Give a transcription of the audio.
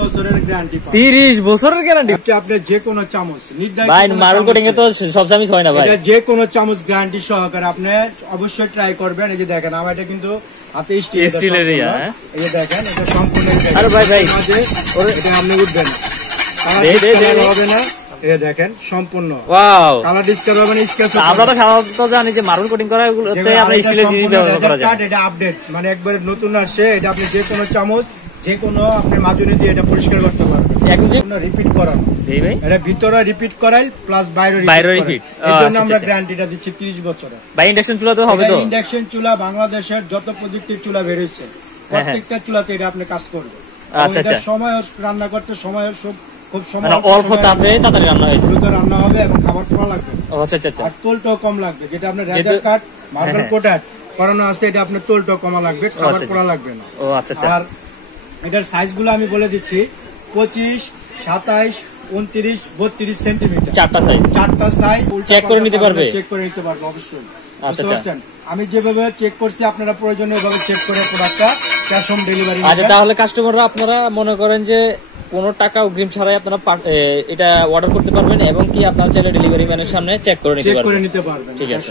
বছরের গ্যারান্টি পাবেন। 30 বছরের গ্যারান্টি। আপনি যে কোনো চামচ ভাই মার্বেল কোটিং এ তো সব চামচ হয় না ভাই, এটা যে কোনো চামচ গ্যারান্টি সহকারে আপনি অবশ্যই ট্রাই করবেন। এই যে দেখেন আমার এটা কিন্তু হাতে স্টিলের, এই যে দেখেন এটা সম্পূর্ণ। আরে ভাই এটা আপনি উঠবেন হবে না, এই দেখেন সম্পূর্ণ ওয়াও কালার ডিসকাস হবে না, স্কেচ। আমরা তো সাধারণত জানি যে মার্বেল কোটিং করা এগুলোতে আমরা স্টিলের জিনিস ব্যবহার করা যায়। এটা আপডেট মানে একবারে নতুন আসছে। এটা আপনি যে কোনো চামচ যে কোনো আপনি মাজুনি দিয়ে এটা পরিষ্কার করতে পারবেন। এখন যে রিপিট করানো এই ভাই এটা ভিতরে রিপিট করাই প্লাস বাইরে রিপিট। এর জন্য আমরা গ্যারান্টিটা দিচ্ছি 30 বছরের। ভাই ইন্ডাকশন চুলা তো হবে তো? ইন্ডাকশন চুলা বাংলাদেশের যত প্রযুক্তির চুলা বের হইছে প্রত্যেকটা চুলাতে এটা আপনি কাজ করবে। আচ্ছা আচ্ছা। সময় রান্না করতে সময় খুব সময় অল্প তাপে তাড়াতাড়ি রান্না হয়, দ্রুত রান্না হবে এবং খাবার কম লাগবে। আচ্ছা আচ্ছা। আর তোলটাও কম লাগবে। যেটা আপনার রেজার কাট মার্বেল কোটার করানো আছে এটা আপনার তোলটাও কম লাগবে, খাবার করা লাগবে না। ও আচ্ছা আচ্ছা। আর এটার সাইজগুলো আমি বলে দিচ্ছি 25, 27, 29, 32 সেন্টিমিটার। চারটা সাইজ চেক করে নিতে পারবে? চেক করে নিতে পারবে অবশ্যই। আচ্ছা আচ্ছা। আমি যেভাবে চেক করছি আপনারা প্রয়োজনীয় ভাবে চেক করে প্রোডাক্টটা ক্যাশ অন ডেলিভারি। আচ্ছা তাহলে কাস্টমাররা আপনারা মনে করেন যে কোনো টাকা অগ্রিম ছাড়াই আপনারা এটা অর্ডার করতে পারবেন এবং কি আপনারা চাইলে ডেলিভারি ম্যানের সামনে চেক করে নিতে পারবেন। ঠিক আছে।